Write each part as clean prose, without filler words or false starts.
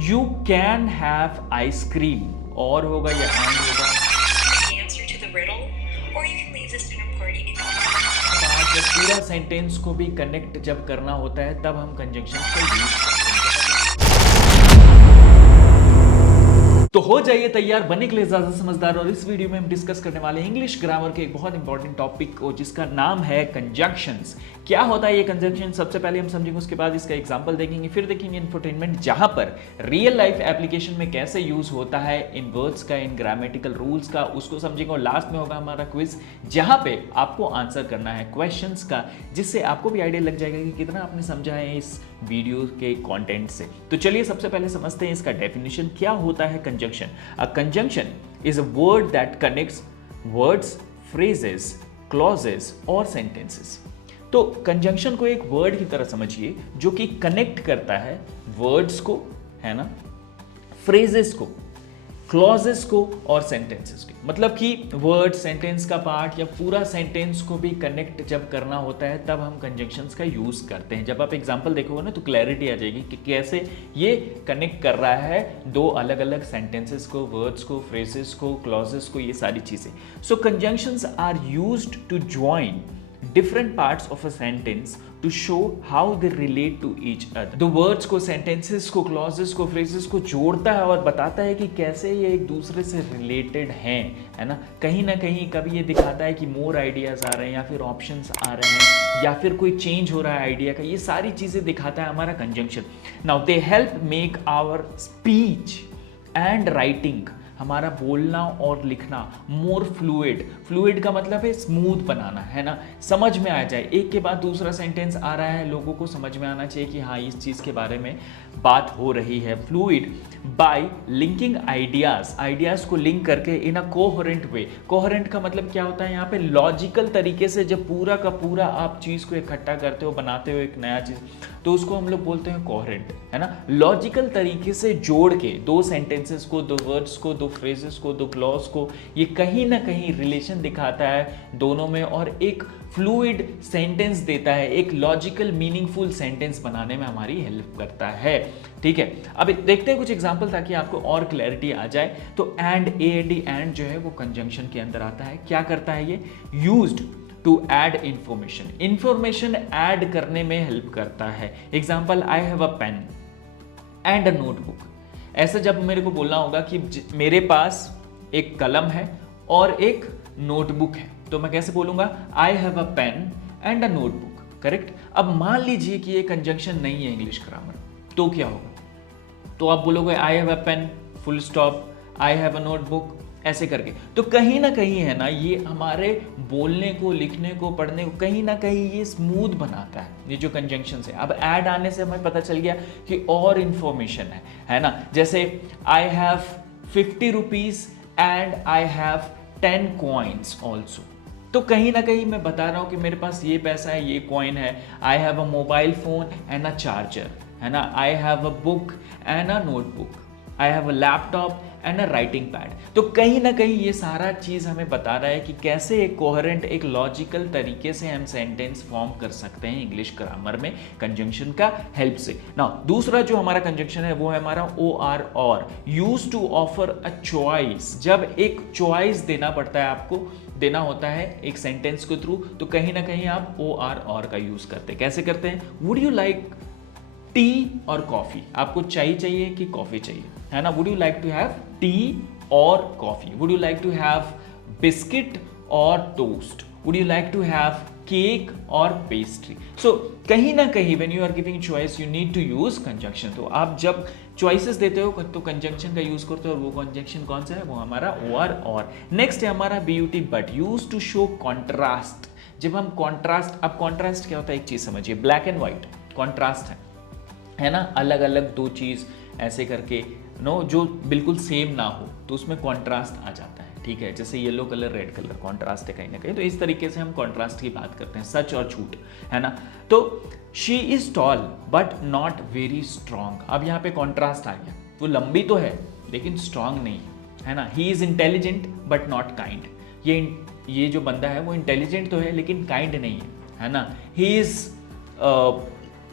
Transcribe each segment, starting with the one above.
You can have ice cream, और होगा या एंड होगा। answer to the riddle, or you can leave this dinner party in बात जब पूरा सेंटेंस को भी कनेक्ट जब करना होता है तब हम कंजंक्शन का यूज करते हैं। तो हो जाइए तैयार बनने के लिए ज्यादा समझदार, और इस वीडियो में हम डिस्कस करने वाले हैं इंग्लिश ग्रामर के एक बहुत इंपॉर्टेंट टॉपिक को जिसका नाम है कंजंक्शंस। क्या होता है ये कंजंक्शन, सबसे पहले हम समझेंगे, उसके बाद इसका एग्जांपल देखेंगे, फिर देखेंगे इंफोटेनमेंट जहां पर रियल लाइफ एप्लीकेशन में कैसे यूज होता है इन वर्ड्स का, इन ग्रामेटिकल रूल्स का, उसको समझेंगे। और लास्ट में होगा हमारा क्विज जहां पे आपको आंसर करना है क्वेश्चंस का, जिससे आपको भी आइडिया लग जाएगा कि कितना आपने समझा है इस वीडियो के कंटेंट से। तो चलिए सबसे पहले समझते हैं इसका डेफिनेशन। क्या होता है conjunction? A conjunction is a word that connects words, phrases, clauses और सेंटेंसेस। तो कंजंक्शन को एक वर्ड की तरह समझिए जो कि कनेक्ट करता है वर्ड्स को, है ना, फ्रेजेस को, क्लॉजेस को और सेंटेंसेस को। मतलब कि वर्ड, सेंटेंस का पार्ट या पूरा सेंटेंस को भी कनेक्ट जब करना होता है तब हम कंजंक्शंस का यूज करते हैं। जब आप एग्जांपल देखोगे ना तो क्लैरिटी आ जाएगी कि कैसे ये कनेक्ट कर रहा है दो अलग अलग सेंटेंसेस को, वर्ड्स को, फ्रेजेस को, क्लॉजेस को, ये सारी चीजें। So conjunctions are used to join different parts of a sentence to show how they relate to each other. The words को, sentences को, clauses को, phrases को जोड़ता है और बताता है कि कैसे ये एक दूसरे से रिलेटेड हैं, है ना। कहीं ना कहीं कभी ये दिखाता है कि मोर आइडियाज आ रहे हैं या फिर ऑप्शंस आ रहे हैं या फिर कोई चेंज हो रहा है आइडिया का, ये सारी चीजें दिखाता है हमारा conjunction. Now they help make our speech and writing, हमारा बोलना और लिखना मोर फ्लूइड। फ्लूइड का मतलब है स्मूथ बनाना, है ना, समझ में आ जाए, एक के बाद दूसरा सेंटेंस आ रहा है, लोगों को समझ में आना चाहिए कि हाँ इस चीज़ के बारे में बात हो रही है। Fluid bye linking ideas, ideas को लिंक करके इन अ कोहेरेंट वे। कोहेरेंट का मतलब क्या होता है यहाँ पे? लॉजिकल तरीके से जब पूरा का पूरा आप चीज़ को इकट्ठा करते हो, बनाते हो एक नया चीज़, तो उसको हम लोग बोलते हैं कोहेरेंट, है ना। लॉजिकल तरीके से जोड़ के दो सेंटेंसेस को, दो वर्ड्स को, दो फ्रेजेस को, दो क्लॉज को, ये कहीं ना कहीं रिलेशन दिखाता है दोनों में और एक फ्लूइड सेंटेंस देता है, एक लॉजिकल मीनिंगफुल सेंटेंस बनाने में हमारी हेल्प करता है। ठीक है, अब देखते हैं कुछ एग्जांपल ताकि आपको और क्लैरिटी आ जाए। तो एंड, ए एंड जो है वो कंजंक्शन के अंदर आता है। क्या करता है ये? Used to add information, information add करने में हेल्प करता है। Example, I have a pen and a notebook. ऐसा जब मेरे को बोलना होगा कि मेरे पास एक कलम है और एक नोटबुक है, तो मैं कैसे बोलूंगा? I have a pen and a notebook, correct. अब मान लीजिए कि ये कंजंक्शन नहीं है इंग्लिश ग्रामर, तो क्या होगा? तो आप बोलोगे I have a pen full stop, I have a notebook, ऐसे करके। तो कहीं ना कहीं है ना, ये हमारे बोलने को, लिखने को, पढ़ने को कहीं ना कहीं ये स्मूथ बनाता है, ये जो कंजंक्शन है। अब ऐड आने से हमें पता चल गया कि और इंफॉर्मेशन है ना। जैसे I have 50 rupees and I have 10 coins also. तो कहीं ना कहीं मैं बता रहा हूं कि मेरे पास ये पैसा है, ये कॉइन है। आई have a mobile phone and a charger, है ना। आई have a book and a notebook, I have a laptop and a writing pad. तो कहीं ना कहीं ये सारा चीज हमें बता रहा है कि कैसे एक कोहेरेंट, एक लॉजिकल तरीके से हम सेंटेंस फॉर्म कर सकते हैं इंग्लिश ग्रामर में कंजंक्शन का हेल्प से। नाउ दूसरा जो हमारा कंजंक्शन है वो है हमारा O R, or use to offer a choice. जब एक चॉइस देना पड़ता है, आपको देना होता है एक सेंटेंस के थ्रू, तो कहीं ना कहीं आप ओ आर और का यूज करते हैं। कैसे करते हैं? वुड यू लाइक टी और कॉफी, आपको चाय चाहिए कि कॉफी चाहिए, है ना। Would you like to have tea और coffee? Would you like to have biscuit और toast? Would you like to have cake और पेस्ट्री? सो कहीं ना कहीं when you are giving choice you need to use conjunction. तो आप जब choices देते हो तो कंजंक्शन का यूज करते हो, और वो कंजंक्शन कौन सा है? वो हमारा ओ आर और। नेक्स्ट है हमारा B U T but, use to show contrast. जब हम कॉन्ट्रास्ट, अब कॉन्ट्रास्ट क्या होता है एक चीज समझिए, ब्लैक एंड व्हाइट कॉन्ट्रास्ट है ना, अलग अलग दो चीज ऐसे करके नो, जो बिल्कुल सेम ना हो तो उसमें कॉन्ट्रास्ट आ जाता है। ठीक है, जैसे yellow colour, red colour, contrast है कहीं ना कहीं। तो इस तरीके से हम कॉन्ट्रास्ट की बात करते हैं, सच और झूठ, है ना। तो she is tall but not very strong. अब यहाँ पे कॉन्ट्रास्ट आ गया, वो लंबी तो है लेकिन स्ट्रांग नहीं है ना। He is intelligent but not kind, ये जो बंदा है वो इंटेलिजेंट तो है लेकिन काइंड नहीं है ना। He is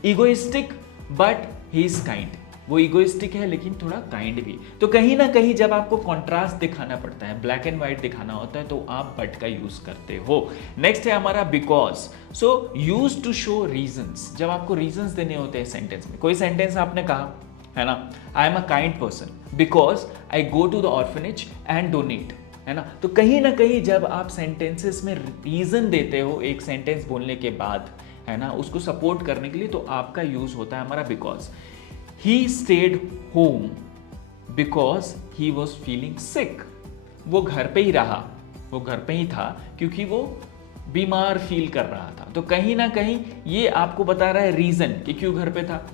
egoistic but he is kind, वो इगोइस्टिक है लेकिन थोड़ा काइंड भी। तो कहीं ना कहीं जब आपको कॉन्ट्रास्ट दिखाना पड़ता है, ब्लैक एंड व्हाइट दिखाना होता है, तो आप बट का यूज करते हो। नेक्स्ट है हमारा because. So use to show reasons, जब आपको रीजंस देने होते हैं सेंटेंस में। कोई सेंटेंस आपने कहा है ना, I am a kind person because I go to the orphanage and donate, है ना। तो कहीं ना कहीं जब आप सेंटेंसेस में रीजन देते हो एक सेंटेंस बोलने के बाद, है ना, उसको सपोर्ट करने के लिए, तो आपका यूज होता है हमारा because. He stayed home because he was feeling सिक, वो घर पे ही रहा, वो घर पे ही था क्योंकि वो बीमार फील कर रहा था। तो कहीं ना कहीं ये आपको बता रहा है रीजन कि क्यों घर पे था,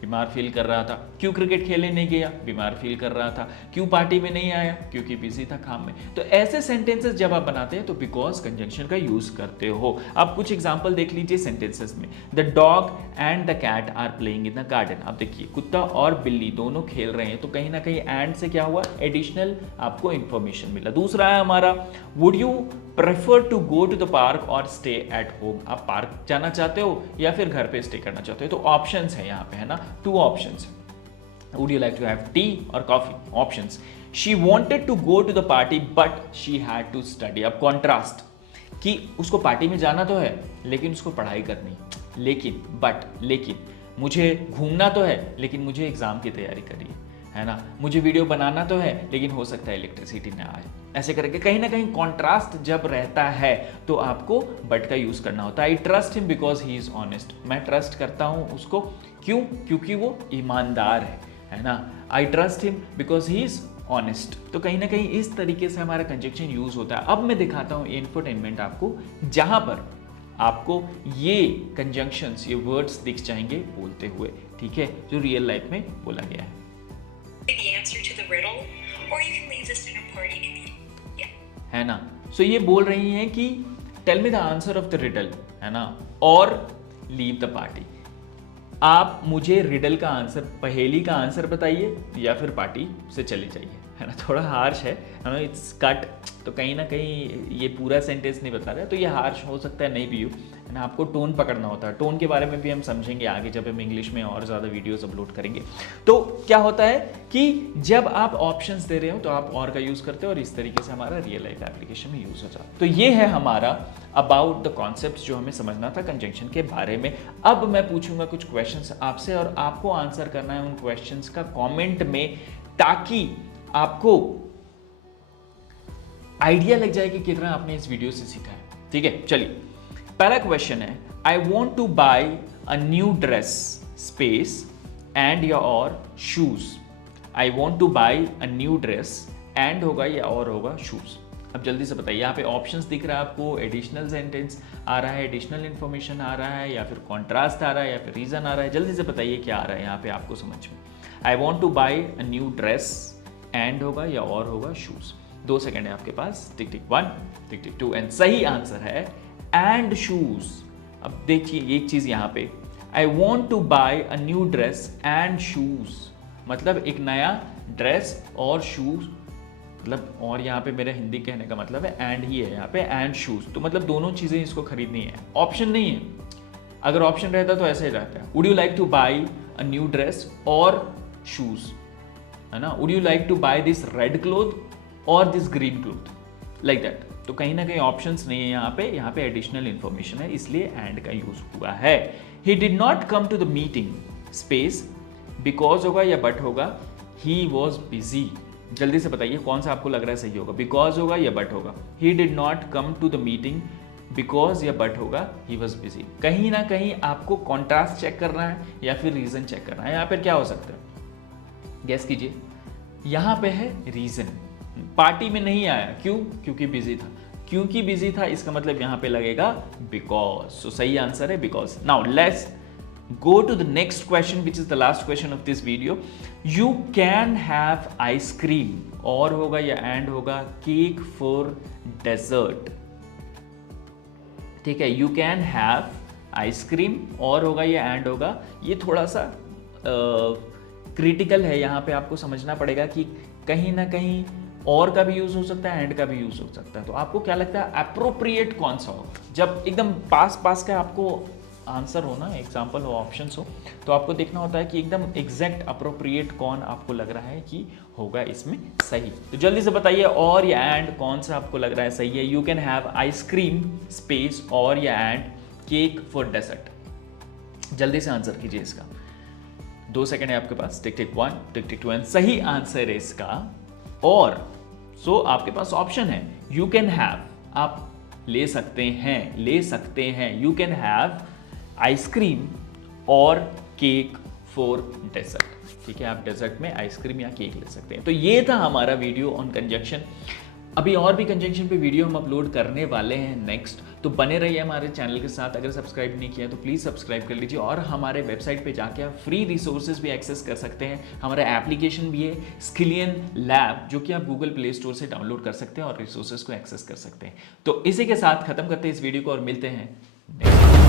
बीमार फील कर रहा था। क्यों क्रिकेट खेलने नहीं गया, बीमार फील कर रहा था। क्यों पार्टी में नहीं आया, क्योंकि बिजी था काम में। तो ऐसे सेंटेंसेस जब आप बनाते हैं तो बिकॉज कंजंक्शन का यूज करते हो। आप कुछ एग्जांपल देख लीजिए सेंटेंसेस में। The dog and the cat are playing in the garden. आप देखिए कुत्ता और बिल्ली दोनों खेल रहे हैं, तो कहीं ना कहीं एंड से क्या हुआ, एडिशनल आपको इंफॉर्मेशन मिला। दूसरा है हमारा would you prefer to go to the park or stay at home. आप पार्क जाना चाहते हो या फिर घर पे स्टे करना चाहते हो। तो ऑप्शंस है यहाँ पे, है ना, 2 options. Would you like to have tea और coffee, options. She wanted to go to the party but she had to study. अब कॉन्ट्रास्ट कि उसको पार्टी में जाना तो है लेकिन उसको पढ़ाई करनी, लेकिन मुझे घूमना तो है लेकिन मुझे एग्जाम की तैयारी करनी है ना, मुझे वीडियो बनाना तो है लेकिन हो सकता है इलेक्ट्रिसिटी ना आए। ऐसे करके कहीं ना कहीं कॉन्ट्रास्ट जब रहता है तो आपको बट का यूज करना होता है। I trust him because he is honest. मैं ट्रस्ट करता हूं उसको, क्यों, क्योंकि वो ईमानदार है ना। I trust him because he is honest. तो कहीं ना कहीं इस तरीके से हमारा कंजक्शन यूज होता है। अब मैं दिखाता हूं इंफोटेनमेंट आपको, जहां पर आपको ये कंजंक्शंस, ये वर्ड्स दिख जाएंगे बोलते हुए, ठीक है, जो रियल लाइफ में बोला गया है। The answer to the riddle, or you can leave the student party if you. Yeah. है ना। सो ये बोल रही हैं कि tell me the answer of the riddle, है ना, और लीव द पार्टी। आप मुझे रिडल का आंसर, पहेली का आंसर बताइए या फिर पार्टी से चले जाइए, है ना। थोड़ा हार्श है ना, इट्स कट। तो कहीं ना कहीं ये पूरा सेंटेंस नहीं बता रहा है, तो ये हार्श हो सकता है नहीं भी हो, है ना। आपको टोन पकड़ना होता है। टोन के बारे में भी हम समझेंगे आगे जब हम इंग्लिश में और ज़्यादा वीडियोस अपलोड करेंगे। तो क्या होता है कि जब आप ऑप्शंस दे रहे हो तो आप और का यूज़ करते हो और इस तरीके से हमारा रियल लाइफ एप्लीकेशन में यूज़ हो जाता है। तो ये है हमारा अबाउट द कॉन्सेप्ट जो हमें समझना था कंजंक्शन के बारे में। अब मैं पूछूंगा कुछ क्वेश्चंस आपसे और आपको आंसर करना है उन क्वेश्चंस का कमेंट में, ताकि आपको आइडिया लग जाए कि कितना आपने इस वीडियो से सीखा है। ठीक है, चलिए पहला क्वेश्चन है, I want to buy a new dress space and या or shoes. I want to buy a new dress and होगा या और होगा शूज। अब जल्दी से बताइए, यहाँ पे ऑप्शंस दिख रहा है आपको, एडिशनल सेंटेंस आ रहा है, एडिशनल इंफॉर्मेशन आ रहा है, या फिर कॉन्ट्रास्ट आ रहा है, या फिर रीजन आ रहा है। जल्दी से बताइए क्या आ रहा है यहाँ पे आपको समझ में। I want to buy a new dress and होगा या और होगा शूज। 2 सेकेंड है आपके पास, tick tick 1, tick tick 2, and सही आंसर है एंड शूज। अब देखिए एक चीज यहाँ पे, I want to buy a new dress and shoes, मतलब एक नया ड्रेस और शूज, मतलब और यहाँ पे मेरे हिंदी कहने का मतलब है एंड ही है यहाँ पे, एंड शूज, तो मतलब दोनों चीजें इसको खरीदनी है। ऑप्शन नहीं है, अगर ऑप्शन रहता तो ऐसे ही रहता है, would you like to buy a new dress और शूज, है ना, would you like to buy this red cloth और this green cloth, like that. तो कहीं ना कहीं ऑप्शंस नहीं है यहाँ पे एडिशनल इंफॉर्मेशन है, इसलिए एंड का यूज हुआ है। He did not come to the meeting space, because होगा या बट होगा, ही वॉज बिजी। जल्दी से बताइए कौन सा आपको लग रहा है सही होगा, बिकॉज होगा या बट होगा। He did not come to the meeting because या बट होगा, ही वॉज बिजी। कहीं ना कहीं आपको कॉन्ट्रास्ट चेक करना है या फिर रीजन चेक करना है। यहाँ पर क्या हो सकता है, गैस कीजिए। यहाँ पे है रीजन, पार्टी में नहीं आया, क्यों, क्योंकि बिजी था। क्योंकि बिजी था इसका मतलब यहां पे लगेगा बिकॉज। सो सही आंसर है because. Now let's go to the next question which is the last question of this video. You can have ice cream, और होगा या एंड होगा, केक फॉर डेजर्ट। ठीक है, यू कैन हैव आइसक्रीम, और होगा या एंड होगा। ये थोड़ा सा क्रिटिकल है, यहाँ पे आपको समझना पड़ेगा कि कहीं ना कहीं और का भी यूज हो सकता है, एंड का भी यूज हो सकता है। तो आपको क्या लगता है अप्रोप्रिएट कौन सा होगा, जब एकदम पास का आपको आंसर हो ना, एग्जाम्पल हो, ऑप्शंस हो, तो आपको देखना होता है कि एकदम एग्जैक्ट अप्रोप्रिएट कौन आपको लग रहा है कि होगा इसमें सही। तो जल्दी से बताइए और या एंड कौन सा आपको लग रहा है सही है। You can have ice cream space और या एंड केक फॉर डेजर्ट। जल्दी से आंसर कीजिए इसका, 2 सेकंड है आपके पास। Tick tick 1, tick tick 2 and सही आंसर है इसका। और सो आपके पास ऑप्शन है यू कैन हैव, आप ले सकते हैं, यू कैन हैव आइसक्रीम और केक फॉर डेजर्ट। ठीक है, आप डेजर्ट में आइसक्रीम या केक ले सकते हैं। तो ये था हमारा वीडियो ऑन कंजंक्शन। अभी और भी कंजंक्शन पे वीडियो हम अपलोड करने वाले हैं नेक्स्ट, तो बने रहिए हमारे चैनल के साथ। अगर सब्सक्राइब नहीं किया तो प्लीज़ सब्सक्राइब कर लीजिए, और हमारे वेबसाइट पे जाके आप फ्री रिसोर्सेज भी एक्सेस कर सकते हैं। हमारा एप्लीकेशन भी है स्किलियन लैब, जो कि आप गूगल प्ले स्टोर से डाउनलोड कर सकते हैं और रिसोर्सेज को एक्सेस कर सकते हैं। तो इसी के साथ खत्म करते हैं इस वीडियो को और मिलते हैं नेक्स्ट।